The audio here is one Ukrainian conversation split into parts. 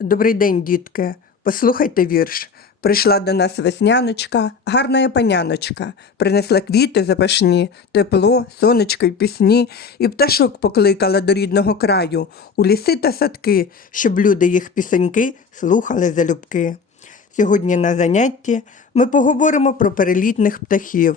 Добрий день, дітки. Послухайте вірш. Прийшла до нас весняночка, гарна паняночка, принесла квіти запашні, тепло, сонечко й пісні, і пташок покликала до рідного краю, у ліси та садки, щоб люди їх пісеньки слухали залюбки. Сьогодні на занятті ми поговоримо про перелітних птахів.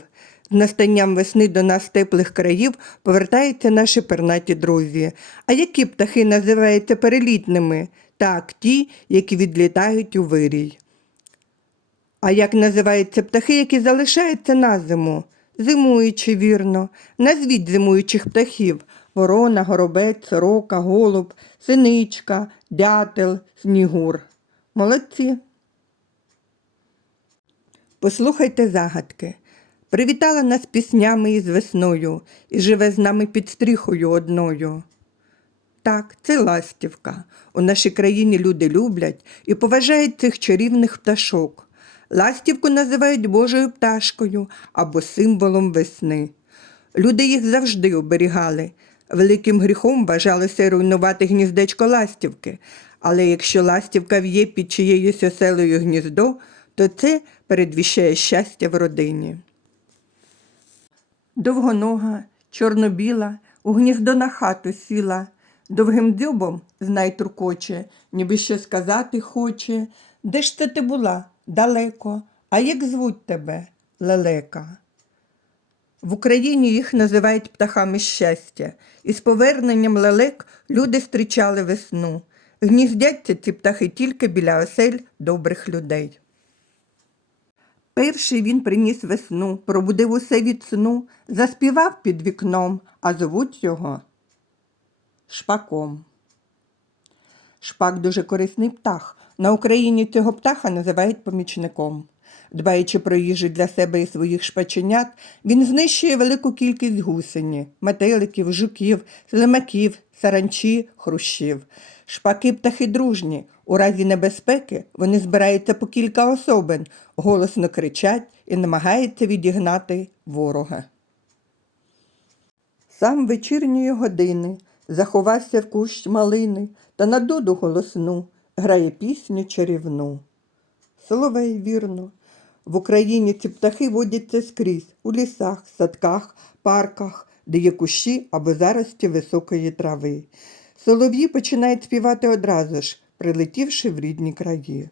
З настанням весни до нас теплих країв повертаються наші пернаті друзі. А які птахи називаються перелітними? Так, ті, які відлітають у вирій. А як називаються птахи, які залишаються на зиму? Зимуючі, вірно. Назвіть зимуючих птахів ворона, горобець, сорока, голуб, синичка, дятел, снігур. Молодці. Послухайте загадки. Привітала нас піснями із весною і живе з нами під стріхою одною. Так, це ластівка. У нашій країні люди люблять і поважають цих чарівних пташок. Ластівку називають Божою пташкою або символом весни. Люди їх завжди оберігали. Великим гріхом вважалося руйнувати гніздечко ластівки, але якщо ластівка в'є під чиєюсь оселею гніздо, то це передвіщає щастя в родині. Довгонога, чорнобіла, у гніздо на хату сіла, довгим дзьобом знай туркоче, ніби що сказати хоче. Де ж це ти була? Далеко. А як звуть тебе? Лелека. В Україні їх називають птахами щастя, і з поверненням лелек люди зустрічали весну. Гніздяться ці птахи тільки біля осель добрих людей. Перший він приніс весну, пробудив усе від сну, заспівав під вікном, а звуть його шпаком. Шпак дуже корисний птах. На Україні цього птаха називають помічником. Дбаючи про їжу для себе і своїх шпаченят, він знищує велику кількість гусені, метеликів, жуків, слимаків, саранчі, хрущів. Шпаки птахи дружні. У разі небезпеки вони збираються по кілька особин, голосно кричать і намагаються відігнати ворога. Сам вечірньої години заховався в кущ малини та на дуду голосну грає пісню чарівну. Соловей, вірно. В Україні ці птахи водяться скрізь у лісах, садках, парках, де є кущі або зарості високої трави. Солов'ї починають співати одразу ж, прилетівши в рідні краї.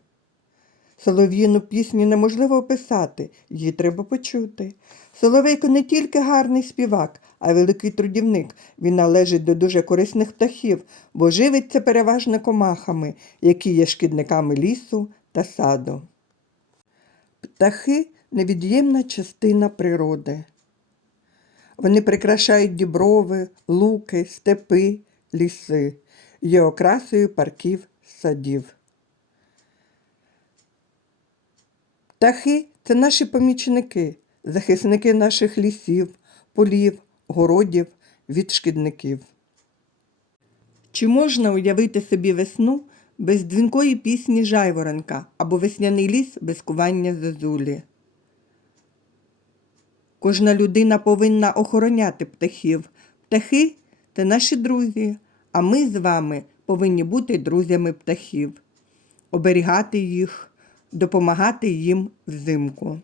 Солов'їну пісню неможливо описати, її треба почути. Соловейко не тільки гарний співак, а великий трудівник. Він належить до дуже корисних птахів, бо живиться переважно комахами, які є шкідниками лісу та саду. Птахи невід'ємна частина природи. Вони прикрашають діброви, луки, степи, ліси, є окрасою парків, садів. Птахи це наші помічники, захисники наших лісів, полів, городів від шкідників. Чи можна уявити собі весну без дзвінкої пісні жайворонка або весняний ліс без кування зозулі? Кожна людина повинна охороняти птахів. Птахи це наші друзі, а ми з вами повинні бути друзями птахів, оберігати їх, допомагати їм взимку.